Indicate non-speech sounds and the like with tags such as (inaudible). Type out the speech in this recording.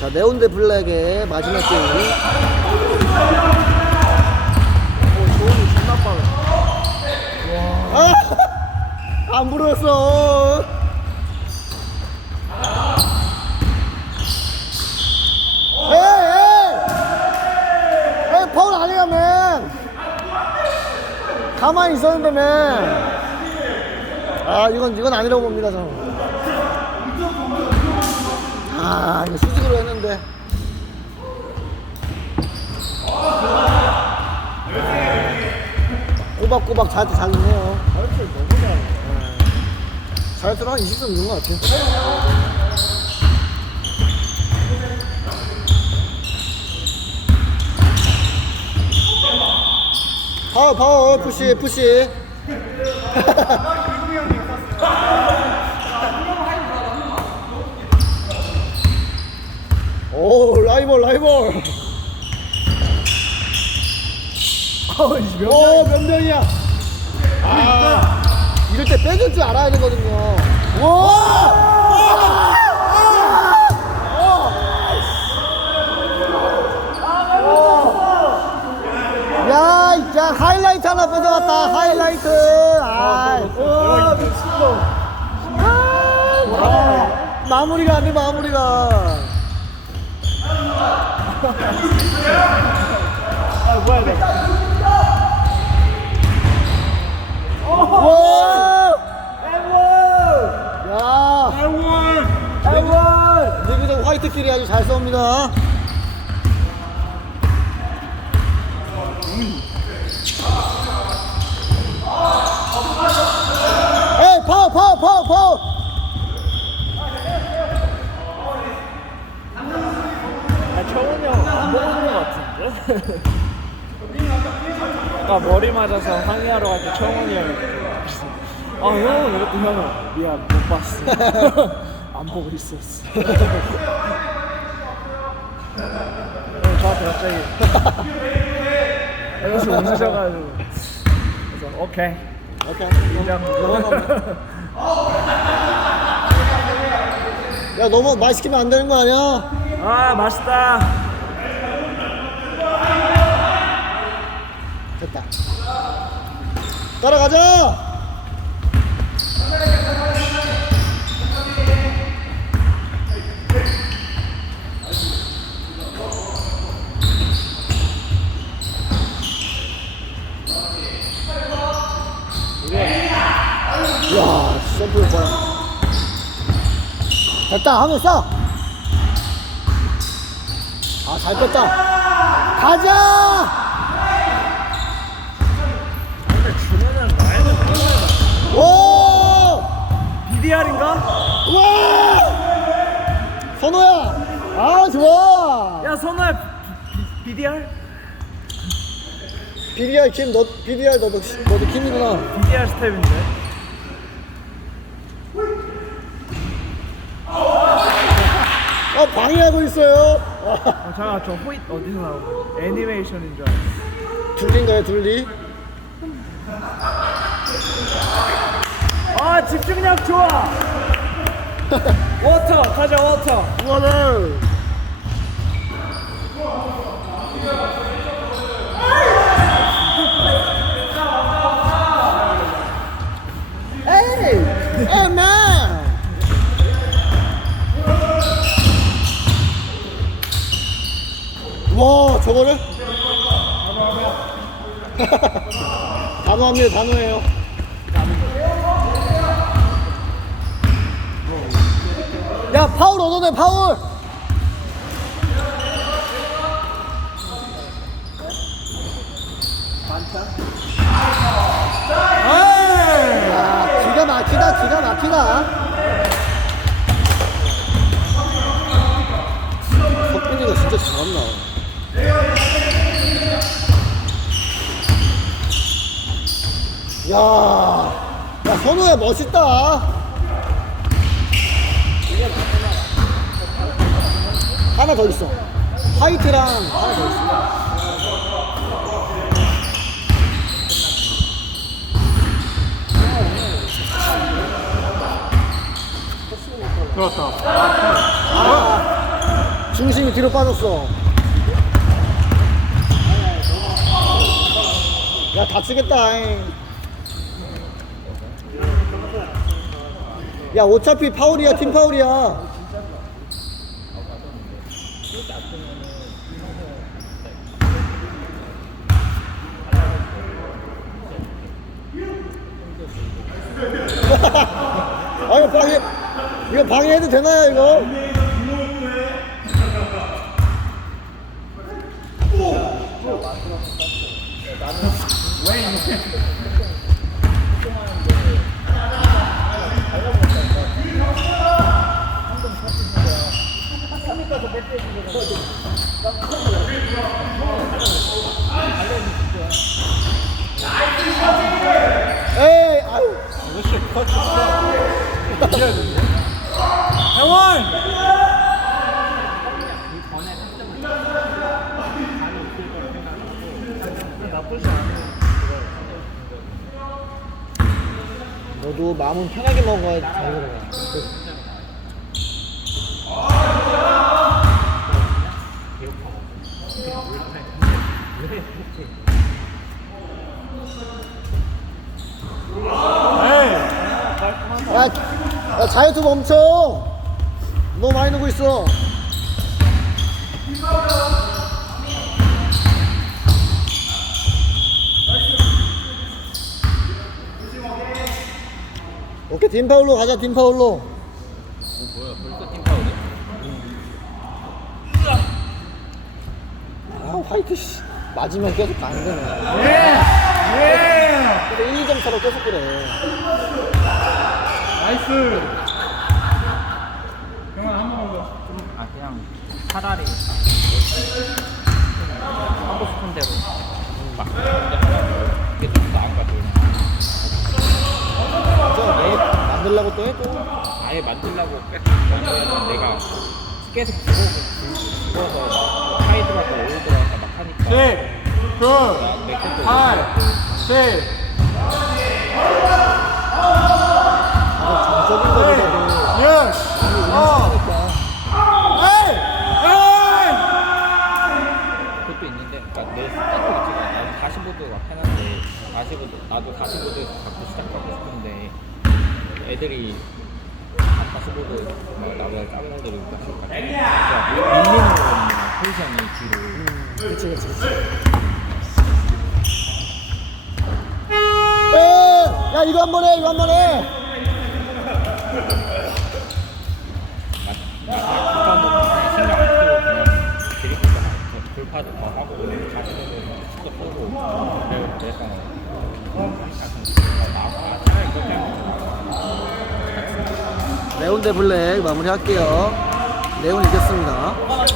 자, 네온데 블랙의 마지막 게임. 빠르. 아! 안 불었어. 에이, 에이! 에이, 파울 아니야, 맨! 가만히 있었는데, 맨! 아, 이건, 이건 아니라고 봅니다, 저는. 아, 이거 수직으로 했는데. 꼬박꼬박 잘, 잘 있네요. 자유투를 너무 잘해. 자유투로 한 20점 있는 것 같아. 파워, 파워, 푸시, 푸시. (laughs) 오, 라이벌, 라이벌. 어, 이몇 오, 몇 명이야? 아, 이럴 때 빼줄 줄 알아야 되거든요. 와! 야, 야, 하이라이트 하나 뺏어갔다. 하이라이트. 아, 와, 미친놈. 아, 마무리가 안 돼, 마무리가. 아, 뭐야, 이거. 와! 에원! 야, 에원! 에원! 리그전 화이트끼리 아주 잘 싸웁니다. 에이, 파워, 파워, 파워, 파워. 아, 청훈이 형안 보는 것 같은데? 아까 머리 맞아서 항의하러 갈 때 청훈이 형이 아 형은 이것도 형은? 미안 못 봤어. (laughs) 안 보고 있었어. 형 저한테 갑자기. 이러면서 웃으셔가지고. 그래서 오케이. 오케이. 인정. 야, 너무 시키면 안 되는 거 아니야? 아 맛있다 됐다. 따라가자! 이야, 샘플 뭐야. 됐다, 하면 써! 아, 잘 뺐다. 가자! 비- BDR? BDR 김, 너, BDR 너도, 너도 김이구나. BDR 스텝인데 어, 방해하고 있어요. 아, 아 잠깐 저 호잇 어디서 거 애니메이션인 줄 알았어 둘리인가요, 둘리? 아 집중력 좋아 (laughs) 워터 가자 워터 이거는. 에이! 에이, man! 와, 저거를? 단호합니다, 단호해요. 야, 파울 얻어내, 파울! 야, 기가 막히다, 기가 막히다. 석빈이가 진짜 잘한다. 야, 야, 선우야, 멋있다. 하나 더 있어. 화이트랑 하나 더 있어. 아, 중심이 뒤로 빠졌어. 야, 다치겠다. 잉. 야, 어차피 파울이야, 팀 파울이야. (laughs) 아, 이거 방해, 이거 방해해도 되나요, 이거? 에이, 아유. 형원! 너도 마음은 편하게 먹어야 잘 들어가. 자유투 멈춰! 너무 많이 누고 있어. 오케이, 팀 파울로 가자, 팀 파울로. 뭐야 벌써 팀 파울이? 아, 화이트, 씨. 맞으면 계속 안 되네. 예! 근데 1, 2점 차로 계속 그래. 나이스! 더. 아 그냥 차라리 하고 싶은 대로. 막 그게 좀 나은 것 같아요 저, 내 만들려고 또 해도. 아예 만들려고 계속 만들면 내가 계속 죽어서 죽어서 하이 들어갔다 올 들어갔다 막 하니까. 10, 9, 나- 내 것도 8, 7, 아, 정적인 거보 나도 다시보드 갖고 시작하고 싶은데 애들이 다 다시보드 막 나보다 작은 애들이 진짜 밀리는 거거든요 포지션이 뒤로 그치, 그치, 그치. 에! 야, 이거 한 번 해, 이거 한 번 해도 신경 안 쓰고 그냥 드리블도 하고 돌파도 더 하고 그냥 자신으로 슛도 쏘고 그래- 그랬던 거 아, 차라리 그렇게 하면 레온 대 블랙 마무리 할게요. 레온 이겼습니다.